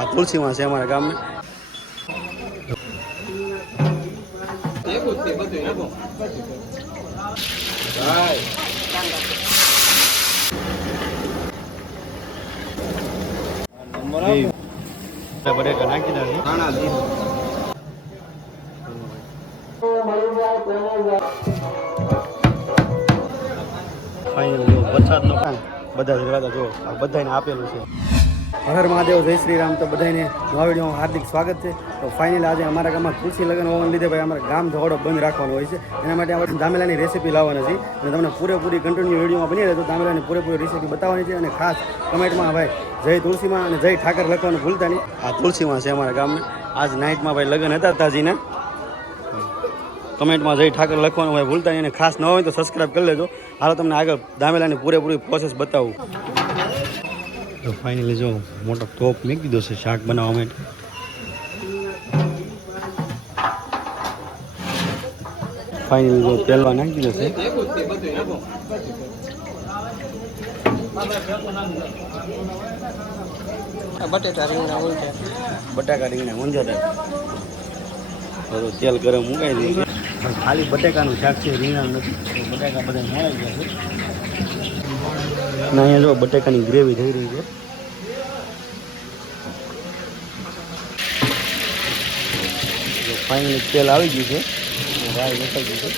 આ તુલસીમાં છે અમારા ગામમાં. બટેકા નાખી દે વરસાદનો બધા જ રહેતા જો બધાને આપેલું છે. હર હર મહાદેવ, જય શ્રી રામ. તો બધાને નવા વિડીયોમાં હાર્દિક સ્વાગત છે. તો ફાઇનલી આજે અમારા ગામમાં તુલસી લગ્ન હોવાને લીધે ભાઈ અમારા ગામ ધોડો બંધ રાખવાનો હોય છે. એના માટે આપણે દામેલાની રેસીપી લાવવાની છે અને તમને પૂરેપૂરી કન્ટિન્યુ વિડીયોમાં બની રહે તો દામેલાની પૂરેપૂરી રેસીપી બતાવવાની છે. અને ખાસ કમેન્ટમાં ભાઈ જય તુલસીમાં અને જય ઠાકર લખવાનું ભૂલતા નહીં. આ તુલસીમાં છે અમારા ગામમાં. આજ નાઇટમાં ભાઈ લગ્ન હતા તાજીના. કમેન્ટમાં જય ઠાકર લખવાનું ભાઈ ભૂલતા નહીં. અને ખાસ ન હોય તો સબસ્ક્રાઈબ કરી લેજો. હાલો તમને આગળ દામેલાની પૂરેપૂરી પ્રોસેસ બતાવું. તો ફાઇનલી જો મોટો ટોપ મૂકી દીધો છે શાક બનાવવા માટે. ફાઇનલી જો તેલવા નાખી દીધો છે. બટાકા રીંગણા ઊંઝા તેલ ગરમ મુકાઈ દઈએ. ખાલી બટાકાનું શાક છે, રીંગણા નથી. બટાકા બધા મળાઈ ગયા છે. ના અહીંયા જો બટાકાની ગ્રેવી થઈ રહી છે. ફાઇનલી તેલ આવી ગયું છે. રાઈ નખાઈ ગયું છે.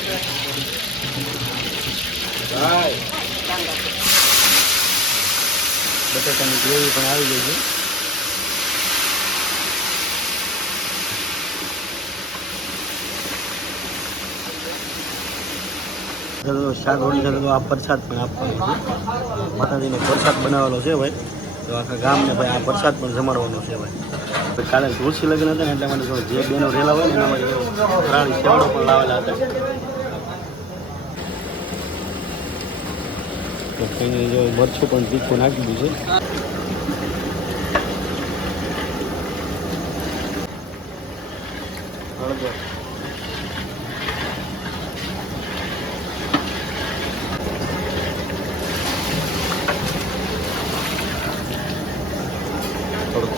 બટાકાની ગ્રેવી પણ આવી ગઈ છે. શાક રોટલી સાથે તો આ પ્રસાદ પણ આપવાનો છે. માતાજીને પ્રસાદ બનાવેલો છે ભાઈ. તો આખા ગામને ભાઈ આ પ્રસાદ પણ જમાડવાનો છે ભાઈ. કાલે તુલસી લગ્ન હતા ને એટલા માટે જે બેનો રેલા હોય ને એના માટે ફરાળી સેવડો પણ લાવેલા હતા. તો કોઈને જો મરચું પણ તીખું નાખી દીધું છે.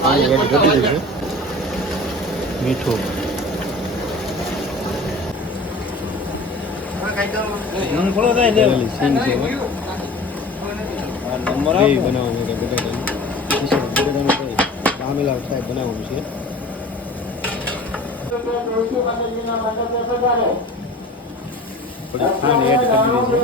પાણી એડ કરી દીધું. મીઠું સિંગ છે બનાવવાનું છે. બટાકાનું દામેલા સાહેબ બનાવવાનું છે. થોડી ખાંડ એડ કરી દીધી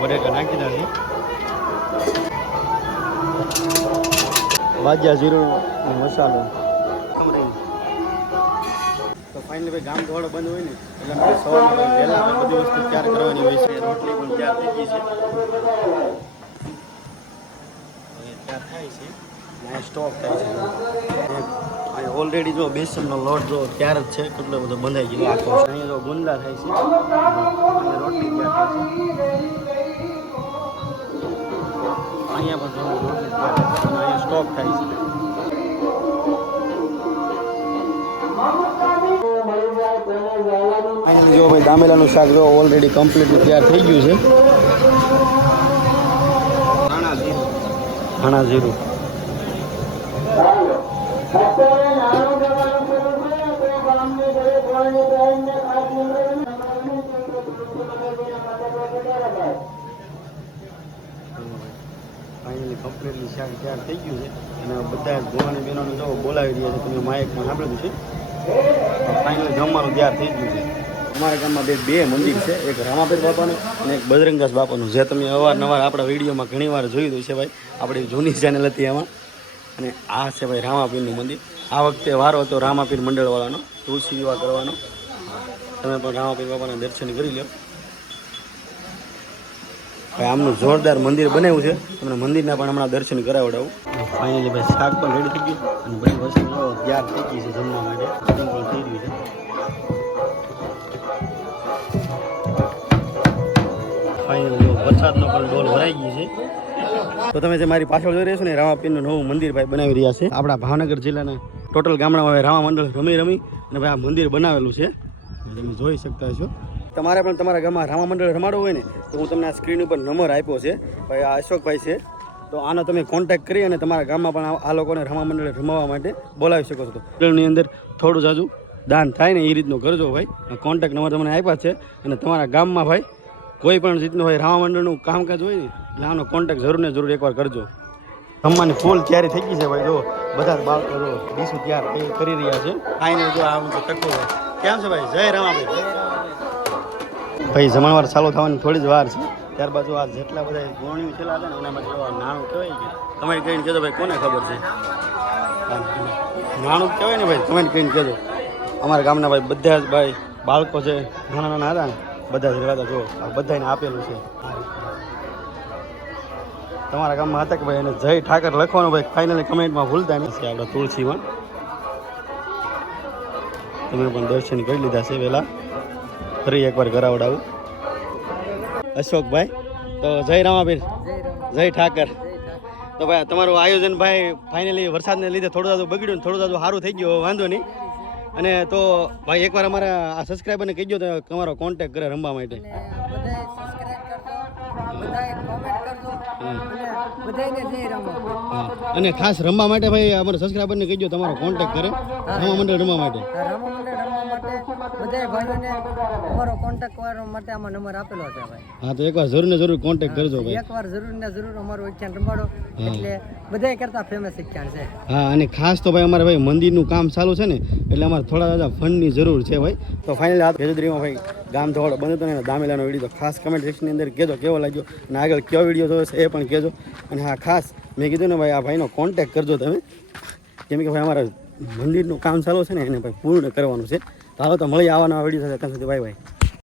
બટેકા નાખી દે. ભાજ્યા જીરું મસાલો. તો ફાઇનલી ભાઈ ગામ ધોળો બંધ હોય ને એટલે મારે સવારમાં વહેલા બધી વસ્તુ તૈયાર કરવાની હોય છે. રોટલી પણ તૈયાર થઈ ગઈ છે. તૈયાર થાય છે. સ્ટોક થાય છે. ઓલરેડી જો બેસનનો લોટ જો તૈયાર જ છે. કેટલો બધો બંધાઈ ગયો આખો. અહીંયા જો ગુંદા થાય છે. રોટલી તૈયાર થાય છે. અહીંયા પણ રોટલી તૈયાર થાય છે. અહીંયા સ્ટોક થાય છે. અહીંયા જો ભાઈ દામેલાનું શાક જો ઓલરેડી કમ્પ્લીટલી તૈયાર થઈ ગયું છે. ધાણા જીરું ફાઇનલી કમ્પ્લીટલી શાક તૈયાર થઈ ગયું છે. અને બધા ભોવાની બહેનોને જો બોલાવી રહ્યા છે. તમે માઇકમાં સાંભળ્યું છે. ફાઇનલી જમવાનું તૈયાર થઈ ગયું છે. અમારા ગામમાં બે મંદિર છે. એક રામાપીર બાપાનું અને એક બજરંગદાસ બાપાનું, જે તમે અવારનવાર આપણા વિડીયોમાં ઘણીવાર જોયું છે ભાઈ. આપણી જૂની ચેનલ હતી એમાં. અને આ છે ભાઈ રામાપીરનું મંદિર. આ વખતે વારો હતો રામાપીર મંડળવાળાનો તુલસી વિવાહ કરવાનો. તમે પણ રામાપીર બાપાના દર્શન કરી લો. ભાઈ આમનું જોરદાર મંદિર બનાવ્યું છે. તમને મંદિરના પણ હમણાં દર્શન કરાવડાવું. ફાઇનલી ભાઈ શાક પણ રેડી થઈ ગયું અને બધી વસ્તુ તૈયાર થઈ ગઈ છે જમવા માટે. પણ થઈ ગયું છે. ફાઇનલી વરસાદનો પણ ડોલ ભરાઈ ગઈ છે. તો તમે જે મારી પાછળ જોઈ રહ્યા છો ને રામાપીરનું નવું મંદિર ભાઈ બનાવી રહ્યા છે. આપણા ભાવનગર જિલ્લાના ટોટલ ગામડામાં હવે રામા મંડળ રમી અને ભાઈ આ મંદિર બનાવેલું છે, તમે જોઈ શકતા છો. તમારે પણ તમારા ગામમાં રામા મંડળ રમાડવું હોય ને તો હું તમને આ સ્ક્રીન ઉપર નંબર આપ્યો છે ભાઈ, આ અશોકભાઈ છે. તો આનો તમે કોન્ટેક્ટ કરી અને તમારા ગામમાં પણ આ લોકોને રામા મંડળે રમવા માટે બોલાવી શકો છો. તો મંડળની અંદર થોડું જાજુ દાન થાય ને એ રીતનું કરજો ભાઈ. કોન્ટેક્ટ નંબર તમને આપ્યા છે અને તમારા ગામમાં ભાઈ કોઈ પણ રીતનું ભાઈ રામા મંડળનું કામકાજ હોય ને એટલે આનો કોન્ટેક્ટ જરૂર ને જરૂર એકવાર કરજો. રમવાની ફૂલ તૈયારી થઈ ગઈ છે ભાઈ. જો બધા બાળકો જો ડીશું તૈયાર કરી રહ્યા છે. આઈને જો આ ટકો કેમ છે ભાઈ? જય રામાભાઈ. ભાઈ જમણવાર ચાલુ થવાની થોડી જ વાર છે. ત્યારબાદ આ જેટલા બધા ગોણિયું છેલ્લા હતા ને એના માટે નાણું કહેવાય કે કમેન્ટ કરીને કહેજો ભાઈ કોને ખબર છે નાણું કહેવાય ને ભાઈ, કમેન્ટ કરીને કહેજો. અમારા ગામના ભાઈ બધા જ ભાઈ બાળકો છે નાના નાના હતા ને બધા જ રહેતા. જો આ બધાને આપેલું છે. તમારા ગામમાં હતા કે ભાઈ એને જય ઠાકર લખવાનું ભાઈ ફાઇનલી કમેન્ટમાં ભૂલતા નહીં. આપણા તુલસીમાં તમે પણ દર્શન કરી લીધા છે વહેલા. ફરી એકવાર કરાવડાવું. અશોકભાઈ તો જય રામાપીર, જય ઠાકર. તો ભાઈ તમારું આયોજન ભાઈ ફાઇનલી વરસાદને લીધે થોડું દાદું બગડ્યું, થોડું દાદું સારું થઈ ગયું, વાંધો નહીં. અને તો ભાઈ એકવાર અમારા આ સબસ્ક્રાઈબરને કહીજો તો તમારો કોન્ટેક્ટ કરે રમવા માટે. અને ખાસ રમવા માટે ભાઈ અમારા સબસ્ક્રાઈબરને કહીજો તમારો કોન્ટેક્ટ કરે રામા મંડળ રમવા માટે. હા તો એકવાર જરૂર ને જરૂર કોન્ટેક્ટ કરજો ભાઈ. એકવાર જરૂર ને જરૂર અમારું વિખ્યાન રમાડો એટલે બધાય કરતા ફેમસ વિખ્યાન છે. હા અને ખાસ તો ભાઈ અમારે ભાઈ મંદિરનું કામ ચાલુ છે ને એટલે અમારે થોડા દાદા ફંડની જરૂર છે ભાઈ. તો ફાઇનલી આ ભેજુદરીમાં ભાઈ ગામ ધોવાડો બંધ હતો ને દામેલાનો વિડીયો તો ખાસ કમેન્ટ સેક્શનની અંદર કહેજો કેવો લાગ્યો અને આગળ કયો વિડીયો જોયો છે એ પણ કહેજો. અને હા ખાસ મેં કીધું ને ભાઈ આ ભાઈનો કોન્ટેક્ટ કરજો તમે, કેમ કે ભાઈ અમારા મંદિરનું કામ ચાલુ છે ને એને ભાઈ પૂર્ણ કરવાનું છે. તો હાલો તો મળી આવવાના વિડીયો સાથે ત્યાં સુધી બાય બાય.